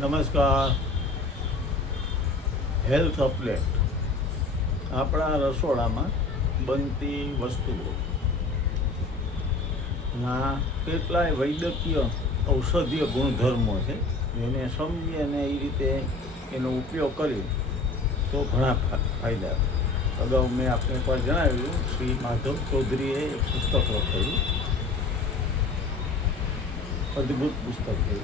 નમસ્કાર. Health update. આપણા રસોડામાં બનતી વસ્તુઓના કેટલાય વૈદ્યકીય ઔષધીય ગુણધર્મો છે, જેને સમજી અને એ રીતે એનો ઉપયોગ કરી તો ઘણા ફાયદા. અગાઉ મેં આપને એકવાર જણાવ્યું, શ્રી માધવ ચૌધરીએ એક પુસ્તક લખેલું, અદ્ભુત પુસ્તક છે.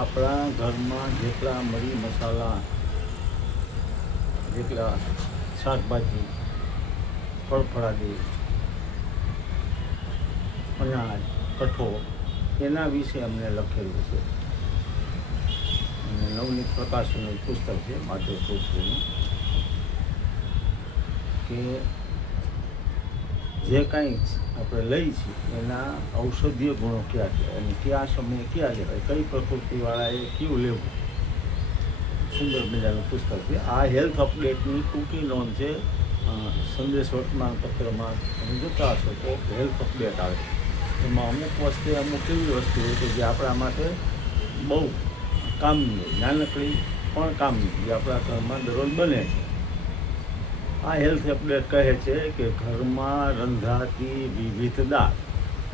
આપણા ઘરમાં જેટલા મરી મસાલા, જેટલા શાકભાજી, ફળફળાદી, અનાજ, કઠોળ, એના વિશે અમને લખેલું છે. અને નવનીત પ્રકાશનનું પુસ્તક છે માધવ ચૌધરીનું, કે જે કાંઈ આપણે લઈ છીએ એના ઔષધીય ગુણો ક્યાં છે અને કયા સમયે ક્યાં લેવાય, કઈ પ્રકૃતિવાળાએ કયું લેવું. સુંદર મજાનું પુસ્તક છે. આ હેલ્થ અપડેટની ટૂંકી નોંધ છે. સંદેશ વર્તમાન પત્રમાં તમે જોતા હશો તો હેલ્થ અપડેટ આવે. એમાં અમુક એવી વસ્તુ હોય કે જે આપણા માટે બહુ કામની હોય, નાનકડી પણ કામની, જે આપણા ઘરમાં દરરોજ બને છે. આ હેલ્થ અપડેટ કહે છે કે ઘરમાં રંધાતી વિવિધ દાળ,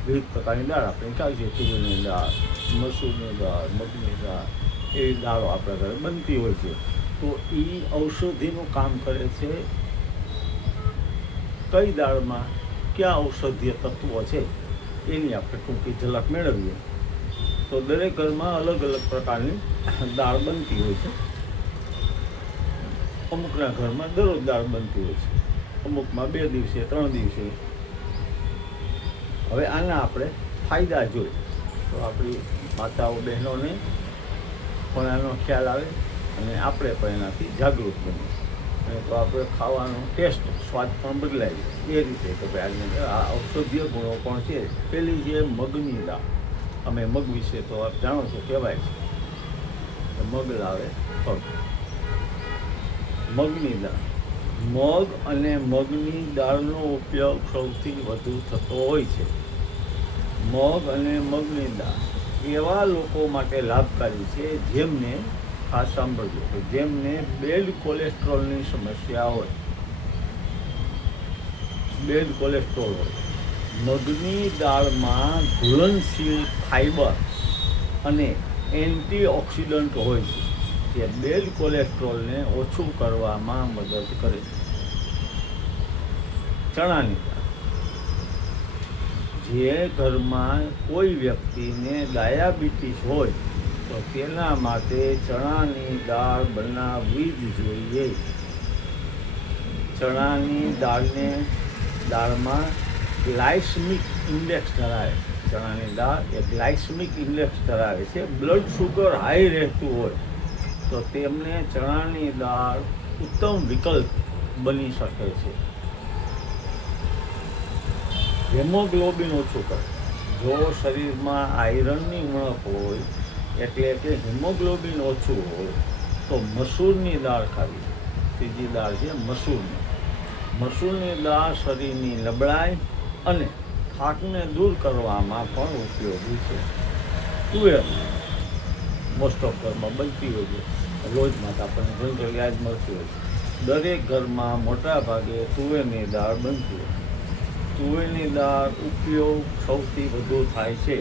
વિવિધ પ્રકારની દાળ આપણે ખાવી છે. તુવેરની દાળ, મસૂરની દાળ, મગની દાળ, એવી દાળો આપણા ઘરે બનતી હોય છે. તો એ ઔષધિનું કામ કરે છે. કઈ દાળમાં કયા ઔષધીય તત્વો છે એની આપણે ટૂંકી ઝલક મેળવીએ તો દરેક ઘરમાં અલગ અલગ પ્રકારની દાળ બનતી હોય છે. અમુકના ઘરમાં દરરોજ દાળ બનતી હોય છે, અમુકમાં 2 દિવસે 3 દિવસે. હવે આના આપણે ફાયદા જોઈએ તો આપણી માતાઓ બહેનોને પણ આનો ખ્યાલ આવે અને આપણે પણ એનાથી જાગૃત બનીએ. અને તો આપણે ખાવાનો ટેસ્ટ, સ્વાદ પણ બદલાય એ રીતે કે ભાઈ આ ઔષધીય ગુણો પણ છે. પેલી છે મગની દાળ. અમે મગ વિશે તો આપ જાણો છો, કહેવાય છે મગ લાવે પગ. મગની દાળ, મગ અને મગની દાળનો ઉપયોગ સૌથી વધુ થતો હોય છે. મગ અને મગની દાળ એવા લોકો માટે લાભકારી છે જેમને, ખાસ સાંભળજો, કે જેમને બેડ કોલેસ્ટ્રોલની સમસ્યા હોય. બેડ કોલેસ્ટ્રોલ હોય. મગની દાળમાં ઘુલનશીલ ફાઈબર અને એન્ટીઓક્સિડન્ટ હોય છે, જે બેડ કોલેસ્ટ્રોલને ઓછું કરવામાં મદદ કરે છે. ચણાની દાળ, જે ઘરમાં કોઈ વ્યક્તિને ડાયાબિટીસ હોય તો તેના માટે ચણાની દાળ બનાવવી જ જોઈએ. ચણાની દાળમાં ગ્લાયસમિક ઇન્ડેક્સ ધરાવે. ચણાની દાળ એ ગ્લાયસમિક ઇન્ડેક્સ ધરાવે છે. બ્લડ શુગર હાઈ રહેતું હોય તો તેમને ચણાની દાળ ઉત્તમ વિકલ્પ બની શકે છે. હિમોગ્લોબિન ઓછું કરે. જો શરીરમાં આયરનની ઉણપ હોય, એટલે કે હિમોગ્લોબિન ઓછું હોય, તો મસૂરની દાળ ખાવી. ત્રીજી દાળ છે મસૂરની. મસૂરની દાળ શરીરની નબળાઈ અને થાકને દૂર કરવામાં પણ ઉપયોગી છે. તુવેર મોસ્ટ ઓફ ઘરમાં બનતી હોય છે, રોજમાં આપણને જનરલી યાદ મળતી હોય છે. દરેક ઘરમાં મોટા ભાગે તુવેરની દાળ બનતી હોય. તુવેરની દાળ ઉપયોગ સૌથી વધુ થાય છે.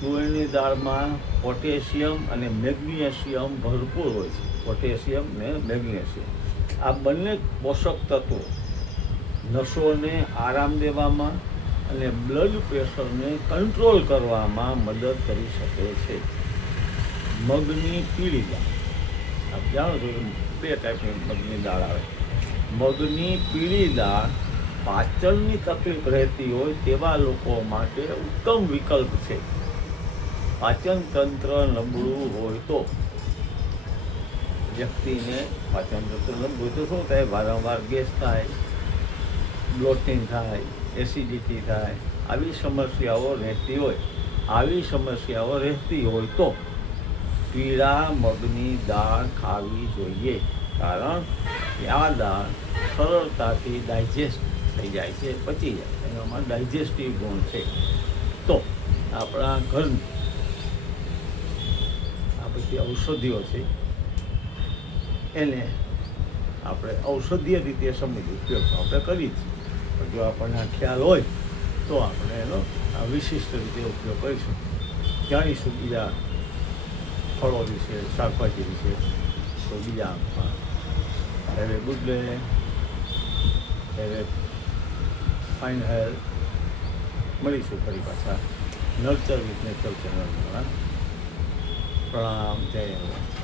તુવેરની દાળમાં પોટેશિયમ અને મેગ્નેશિયમ ભરપૂર હોય છે. પોટેશિયમ ને મેગ્નેશિયમ, આ બંને પોષક તત્વો નસોને આરામ દેવામાં અને બ્લડ પ્રેશરને કંટ્રોલ કરવામાં મદદ કરી શકે છે. મગની પીળી દાળ, આપ જાણો છો કે 2 ટાઈપની મગની દાળ આવે. મગની પીળી દાળ પાચનની તકલીફ રહેતી હોય તેવા લોકો માટે ઉત્તમ વિકલ્પ છે. પાચન તંત્ર નબળું હોય તો, વ્યક્તિને પાચન તંત્ર નબળું હોય તો શું થાય? વારંવાર ગેસ થાય, બ્લોટિંગ થાય, એસિડિટી થાય, આવી સમસ્યાઓ રહેતી હોય તો પીળા મગની દાળ ખાવી જોઈએ. કારણ કે આ દાળ સરળતાથી ડાયજેસ્ટ થઈ જાય છે, પચી જાય, એનામાં ડાયજેસ્ટિવ ગુણ છે. તો આપણા ઘરની બધી ઔષધિઓ છે એને આપણે ઔષધીય રીતે સમજી ઉપયોગ તો આપણે કરીએ છીએ, પણ જો આપણને આ ખ્યાલ હોય તો આપણે એનો વિશિષ્ટ રીતે ઉપયોગ કરીશું. જાણીશું બીજા ફળો વિશે, શાકભાજી વિશે, તો બીજા આંખમાં. Have a good day, have a fine health. મળીશું ફરી પાછા નર્ચર વિથ નેચર ચેનલમાં. પ્રણામ, જય હિન્દ.